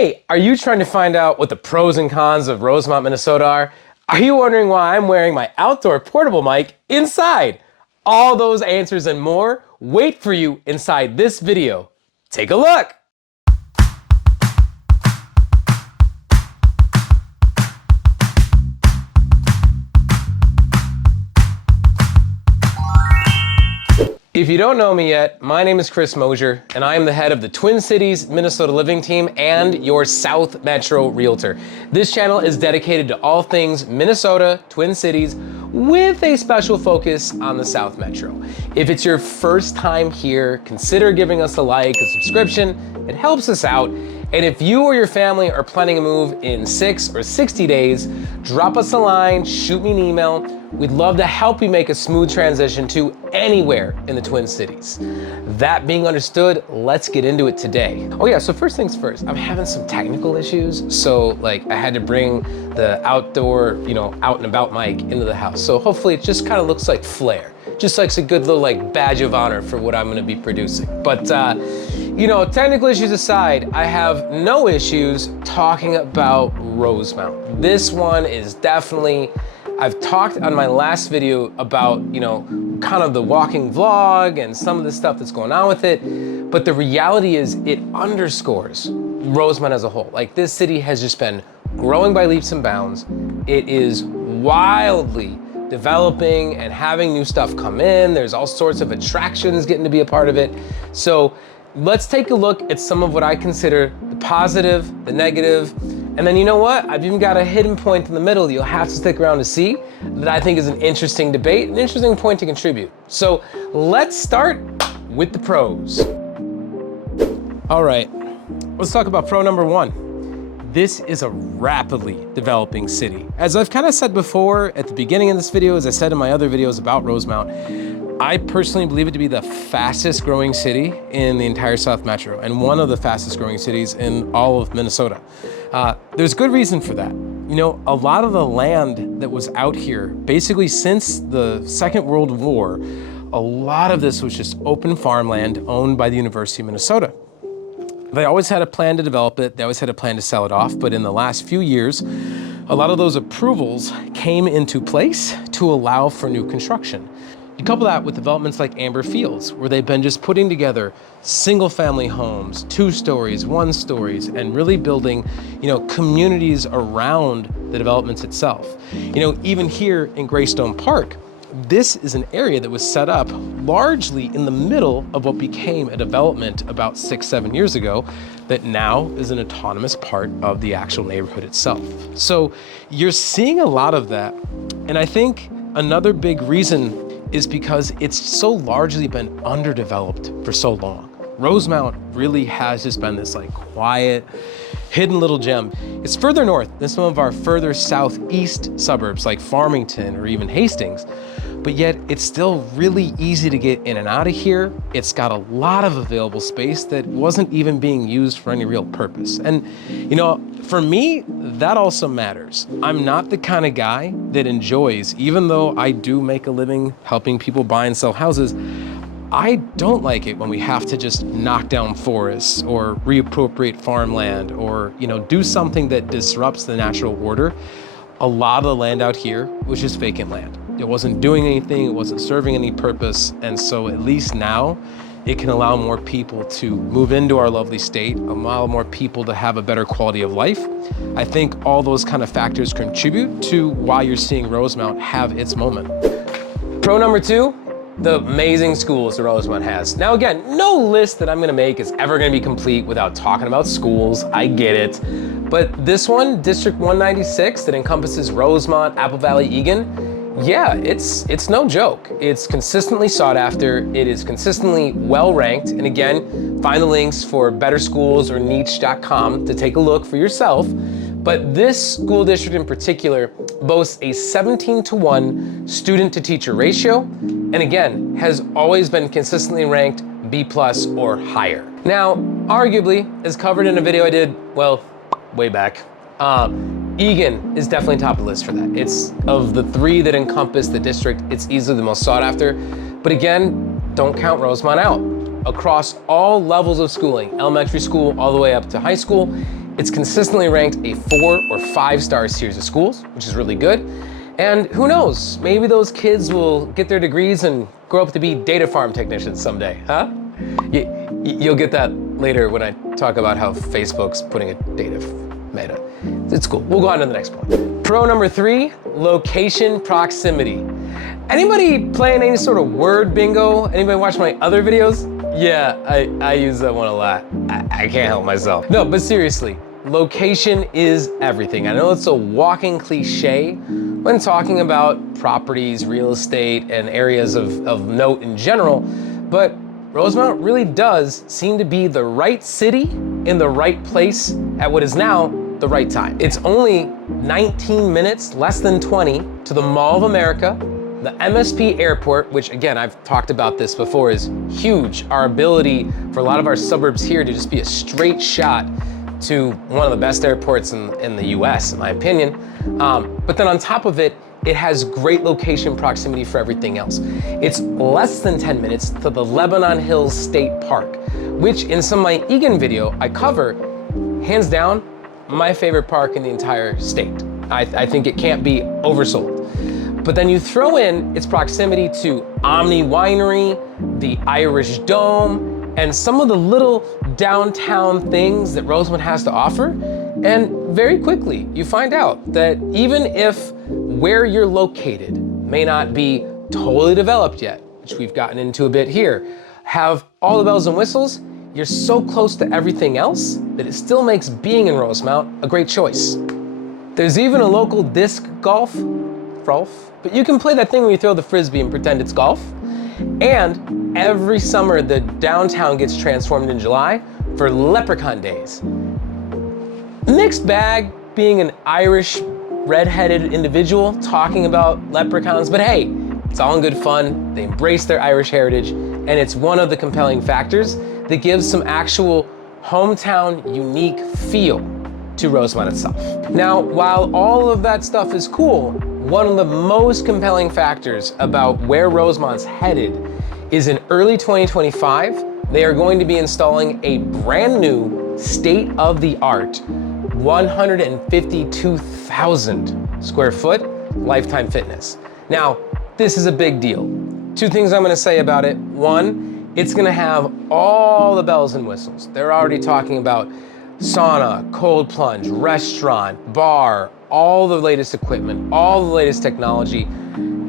Hey, are you trying to find out what the pros and cons of Rosemount, Minnesota are? Are you wondering why I'm wearing my outdoor portable mic inside? All those answers and more wait for you inside this video. Take a look. If you don't know me yet, my name is Chris Mosier, and I am the head of the Twin Cities Minnesota Living Team and your South Metro Realtor. This channel is dedicated to all things Minnesota, Twin Cities, with a special focus on the South Metro. If it's your first time here, consider giving us a like, a subscription. It helps us out. And if you or your family are planning a move in 6 or 60 days, drop us a line, shoot me an email. We'd love to help you make a smooth transition to anywhere in the Twin Cities. That being understood, let's get into it today. Oh yeah, so first things first, I'm having some technical issues. So I had to bring the outdoor, out and about mic into the house. So hopefully it just kind of looks like flair. Just like a good little badge of honor for what I'm gonna be producing. But technical issues aside, I have no issues talking about Rosemount. This one is definitely, I've talked on my last video about, kind of the walking vlog and some of the stuff that's going on with it. But the reality is it underscores Rosemount as a whole. This city has just been growing by leaps and bounds. It is wildly developing and having new stuff come in. There's all sorts of attractions getting to be a part of it. So let's take a look at some of what I consider the positive, the negative, and then you know what? I've even got a hidden point in the middle you'll have to stick around to see that I think is an interesting debate, an interesting point to contribute. So let's start with the pros. All right, let's talk about pro number one. This is a rapidly developing city. As I've kind of said before at the beginning of this video, as I said in my other videos about Rosemount, I personally believe it to be the fastest growing city in the entire South Metro and one of the fastest growing cities in all of Minnesota. There's good reason for that. A lot of the land that was out here, basically since the Second World War, a lot of this was just open farmland owned by the University of Minnesota. They always had a plan to develop it. They always had a plan to sell it off. But in the last few years, a lot of those approvals came into place to allow for new construction. You couple that with developments like Amber Fields, where they've been just putting together single family homes, 2 stories, 1 stories, and really building, communities around the developments itself. Even here in Greystone Park, this is an area that was set up largely in the middle of what became a development about 6-7 years ago that now is an autonomous part of the actual neighborhood itself. So you're seeing a lot of that. And I think another big reason is because it's so largely been underdeveloped for so long. Rosemount really has just been this quiet, hidden little gem. It's further north than some of our further southeast suburbs like Farmington or even Hastings, but yet it's still really easy to get in and out of here. It's got a lot of available space that wasn't even being used for any real purpose. And for me, that also matters. I'm not the kind of guy that enjoys, even though I do make a living helping people buy and sell houses, I don't like it when we have to just knock down forests or reappropriate farmland or, do something that disrupts the natural order. A lot of the land out here was just vacant land. It wasn't doing anything, it wasn't serving any purpose. And so at least now it can allow more people to move into our lovely state, allow more people to have a better quality of life. I think all those kind of factors contribute to why you're seeing Rosemount have its moment. Pro number 2, the amazing schools that Rosemount has. Now again, no list that I'm gonna make is ever gonna be complete without talking about schools, I get it. But this one, District 196, that encompasses Rosemount, Apple Valley, Eagan, yeah, it's no joke. It's consistently sought after, it is consistently well ranked, and again, find the links for Better Schools or niche.com to take a look for yourself. But this school district in particular boasts a 17-to-1 student to teacher ratio, and again, has always been consistently ranked B+ or higher. Now, arguably, as covered in a video I did, way back, Eagan is definitely top of the list for that. It's of the 3 that encompass the district, it's easily the most sought after. But again, don't count Rosemount out. Across all levels of schooling, elementary school all the way up to high school, It's consistently ranked a 4 or 5-star series of schools, which is really good. And who knows, maybe those kids will get their degrees and grow up to be data farm technicians someday, huh? You'll get that later when I talk about how Facebook's putting a data meta. It's cool. We'll go on to the next point. Pro number 3, location proximity. Anybody playing any sort of word bingo? Anybody watch my other videos? Yeah, I use that one a lot. I can't help myself. No, but seriously, location is everything. I know it's a walking cliche when talking about properties, real estate, and areas of note in general, but Rosemount really does seem to be the right city in the right place at what is now the right time. It's only 19 minutes, less than 20, to the Mall of America, the MSP airport, which again, I've talked about this before, is huge. Our ability for a lot of our suburbs here to just be a straight shot to one of the best airports in the US, in my opinion. But then on top of it, it has great location proximity for everything else. It's less than 10 minutes to the Lebanon Hills State Park, which in some of my Egan video I cover, hands down, my favorite park in the entire state. I think it can't be oversold. But then you throw in its proximity to Omni Winery, the Irish Dome, and some of the little downtown things that Rosemount has to offer. And very quickly, you find out that even if where you're located may not be totally developed yet, which we've gotten into a bit here, have all the bells and whistles, you're so close to everything else that it still makes being in Rosemount a great choice. There's even a local disc golf, but you can play that thing where you throw the frisbee and pretend it's golf. And every summer, the downtown gets transformed in July for Leprechaun Days. Mixed bag being an Irish redheaded individual talking about leprechauns, but hey, it's all in good fun. They embrace their Irish heritage, and it's one of the compelling factors that gives some actual hometown unique feel to Rosemount itself. Now, while all of that stuff is cool, one of the most compelling factors about where Rosemount's headed is in early 2025, they are going to be installing a brand new state-of-the-art 152,000 square foot Lifetime Fitness. Now, this is a big deal. 2 things I'm gonna say about it. 1, it's gonna have all the bells and whistles. They're already talking about sauna, cold plunge, restaurant, bar, all the latest equipment, all the latest technology,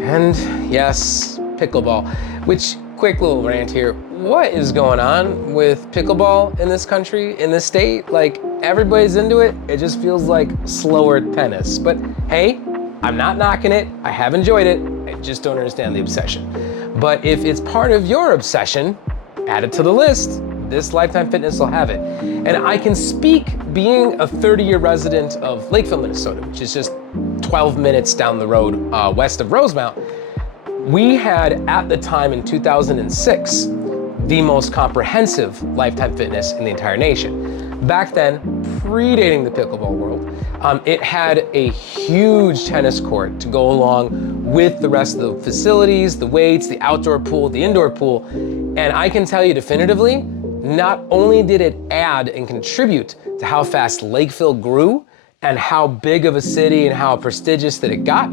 and yes, pickleball, which, quick little rant here, what is going on with pickleball in this country, in this state? Like, everybody's into it. It just feels like slower tennis. But hey, I'm not knocking it. I have enjoyed it. I just don't understand the obsession. But if it's part of your obsession, add it to the list. This Lifetime Fitness will have it. And I can speak, being a 30-year resident of Lakeville, Minnesota, which is just 12 minutes down the road west of Rosemount. We had, at the time in 2006, the most comprehensive Lifetime Fitness in the entire nation. Back then, predating the pickleball world, it had a huge tennis court to go along with the rest of the facilities, the weights, the outdoor pool, the indoor pool. And I can tell you definitively, not only did it add and contribute to how fast Lakeville grew and how big of a city and how prestigious that it got,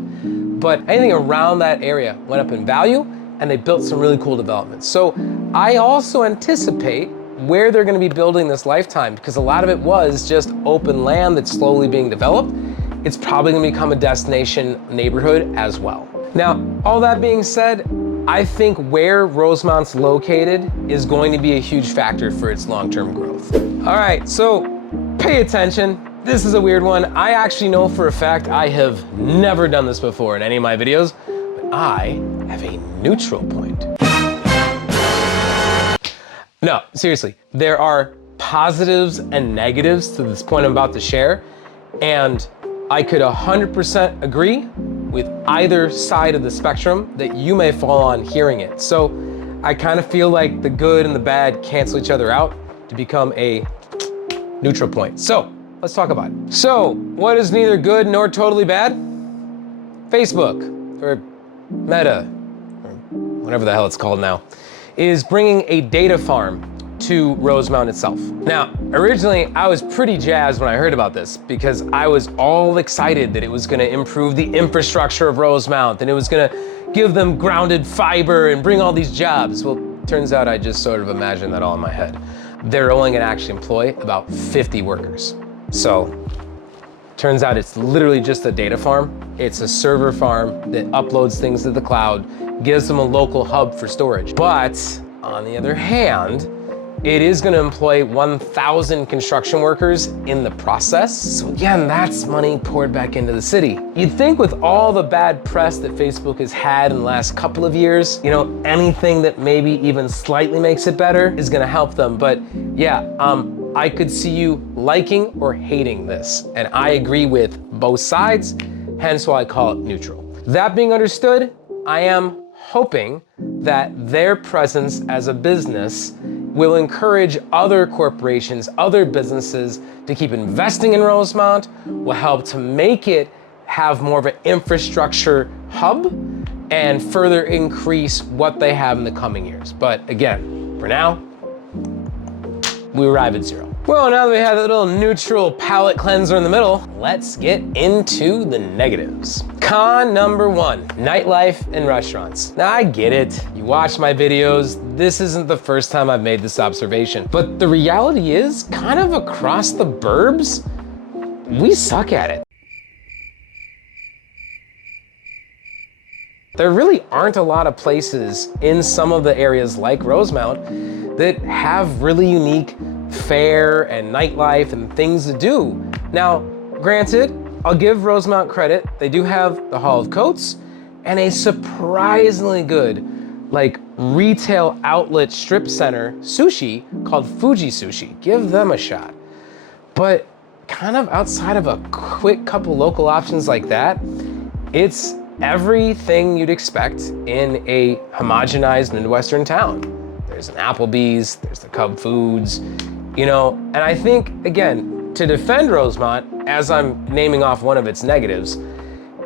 but anything around that area went up in value, and they built some really cool developments. So I also anticipate where they're gonna be building this Lifetime, because a lot of it was just open land that's slowly being developed. It's probably gonna become a destination neighborhood as well. Now, all that being said, I think where Rosemount's located is going to be a huge factor for its long-term growth. All right, so pay attention. This is a weird one. I actually know for a fact I have never done this before in any of my videos, but I have a neutral point. No, seriously, there are positives and negatives to this point I'm about to share, and I could 100% agree with either side of the spectrum that you may fall on hearing it. So I kind of feel like the good and the bad cancel each other out to become a neutral point. So let's talk about it. So what is neither good nor totally bad? Facebook, or Meta, or whatever the hell it's called now, is bringing a data farm to Rosemount itself. Now, originally I was pretty jazzed when I heard about this because I was all excited that it was gonna improve the infrastructure of Rosemount and it was gonna give them grounded fiber and bring all these jobs. Well, turns out I just sort of imagined that all in my head. They're only gonna actually employ about 50 workers. So, turns out it's literally just a data farm. It's a server farm that uploads things to the cloud, gives them a local hub for storage. But on the other hand, it is gonna employ 1,000 construction workers in the process. So again, that's money poured back into the city. You'd think with all the bad press that Facebook has had in the last couple of years, you know, anything that maybe even slightly makes it better is gonna help them. But yeah, I could see you liking or hating this. And I agree with both sides, hence why I call it neutral. That being understood, I am hoping that their presence as a business will encourage other corporations, other businesses to keep investing in Rosemount, will help to make it have more of an infrastructure hub and further increase what they have in the coming years. But again, for now, we arrive at zero. Well, now that we have that little neutral palate cleanser in the middle, let's get into the negatives. Con number one, nightlife and restaurants. Now I get it, you watch my videos, this isn't the first time I've made this observation, but the reality is, kind of across the burbs, we suck at it. There really aren't a lot of places in some of the areas like Rosemount that have really unique fare and nightlife and things to do. Now, granted, I'll give Rosemount credit. They do have the Hall of Coats and a surprisingly good, like, retail outlet strip center sushi called Fuji Sushi. Give them a shot. But kind of outside of a quick couple local options like that, it's everything you'd expect in a homogenized Midwestern town. There's an Applebee's, there's the Cub Foods, you know, and I think, again, to defend Rosemount, as I'm naming off one of its negatives,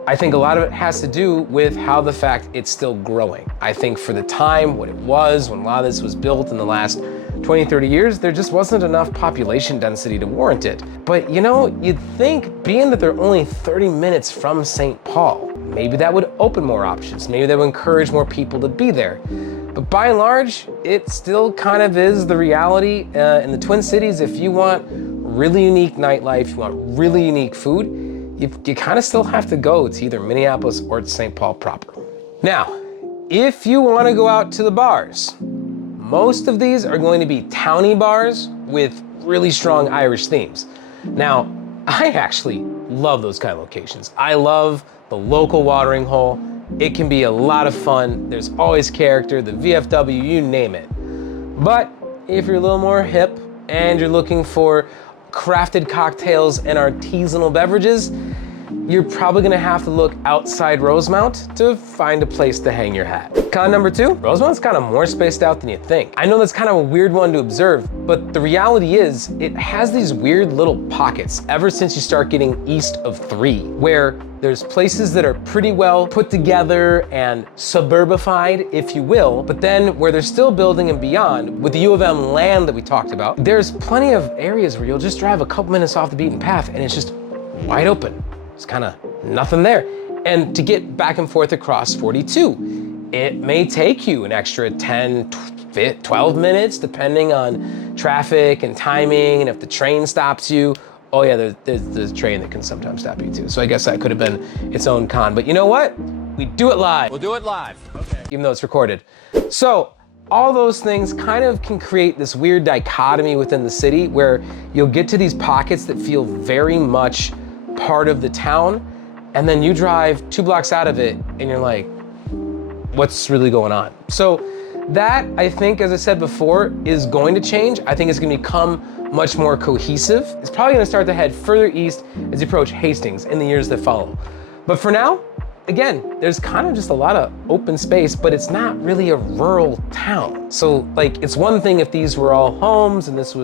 I think a lot of it has to do with how the fact it's still growing. I think for the time, what it was, when a lot of this was built in the last 20, 30 years, there just wasn't enough population density to warrant it. But you know, you'd think, being that they're only 30 minutes from St. Paul, maybe that would open more options. Maybe that would encourage more people to be there. But by and large, it still kind of is the reality in the Twin Cities. If you want really unique nightlife, you want really unique food, you kind of still have to go to either Minneapolis or to St. Paul proper. Now, if you want to go out to the bars, most of these are going to be towny bars with really strong Irish themes. Now, I actually love those kind of locations. I love the local watering hole. It can be a lot of fun. There's always character, the VFW, you name it. But if you're a little more hip and you're looking for crafted cocktails and artisanal beverages, you're probably gonna have to look outside Rosemount to find a place to hang your hat. Con number two, Rosemount's kind of more spaced out than you think. I know that's kind of a weird one to observe, but the reality is it has these weird little pockets ever since you start getting east of 3, where there's places that are pretty well put together and suburbified, if you will, but then where they're still building and beyond, with the U of M land that we talked about, there's plenty of areas where you'll just drive a couple minutes off the beaten path and it's just wide open. There's kind of nothing there. And to get back and forth across 42, it may take you an extra 10, 12 minutes, depending on traffic and timing, and if the train stops you. Oh yeah, there's a train that can sometimes stop you too. So I guess that could have been its own con. But you know what? We do it live. We'll do it live. Okay. Even though it's recorded. So all those things kind of can create this weird dichotomy within the city where you'll get to these pockets that feel very much part of the town, and then you drive 2 blocks out of it and you're like, what's really going on? So that, I think, as I said before, is going to change. I think it's gonna become much more cohesive. It's probably gonna start to head further east as you approach Hastings in the years that follow. But for now, again, there's kind of just a lot of open space, but it's not really a rural town. So like, it's one thing if these were all homes and these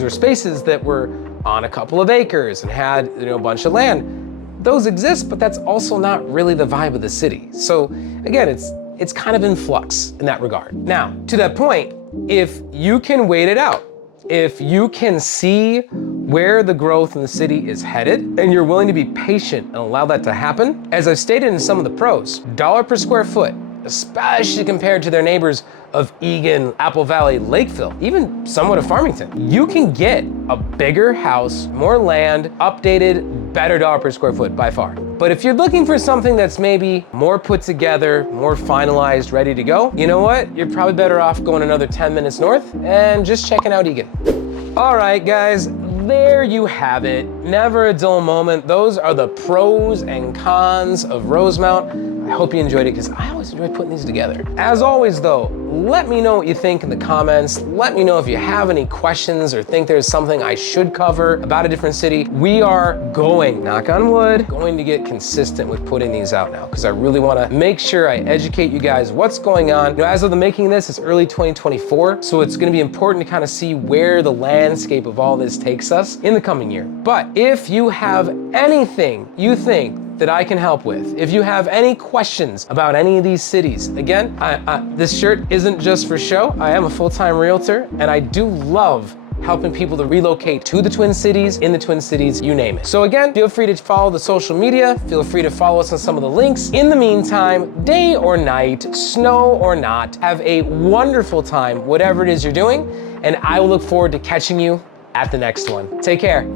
were spaces that were on a couple of acres and had, you know, a bunch of land. Those exist, but that's also not really the vibe of the city. So again, it's kind of in flux in that regard. Now, to that point, if you can wait it out, if you can see where the growth in the city is headed, and you're willing to be patient and allow that to happen, as I've stated in some of the pros, dollar per square foot, especially compared to their neighbors of Eagan, Apple Valley, Lakeville, even somewhat of Farmington, you can get a bigger house, more land, updated, better dollar per square foot by far. But if you're looking for something that's maybe more put together, more finalized, ready to go, you know what? You're probably better off going another 10 minutes north and just checking out Eagan. All right, guys, there you have it. Never a dull moment. Those are the pros and cons of Rosemount. I hope you enjoyed it because I always enjoy putting these together. As always though, let me know what you think in the comments. Let me know if you have any questions or think there's something I should cover about a different city. We are going, knock on wood, going to get consistent with putting these out now because I really want to make sure I educate you guys what's going on. You know, as of the making of this, it's early 2024, so it's going to be important to kind of see where the landscape of all this takes us in the coming year. But if you have anything you think that I can help with, if you have any questions about any of these cities, again, this shirt isn't just for show. I am a full-time realtor and I do love helping people to relocate to the Twin Cities, in the Twin Cities, you name it. So again, feel free to follow the social media, feel free to follow us on some of the links. In the meantime, day or night, snow or not, have a wonderful time, whatever it is you're doing, and I will look forward to catching you at the next one. Take care.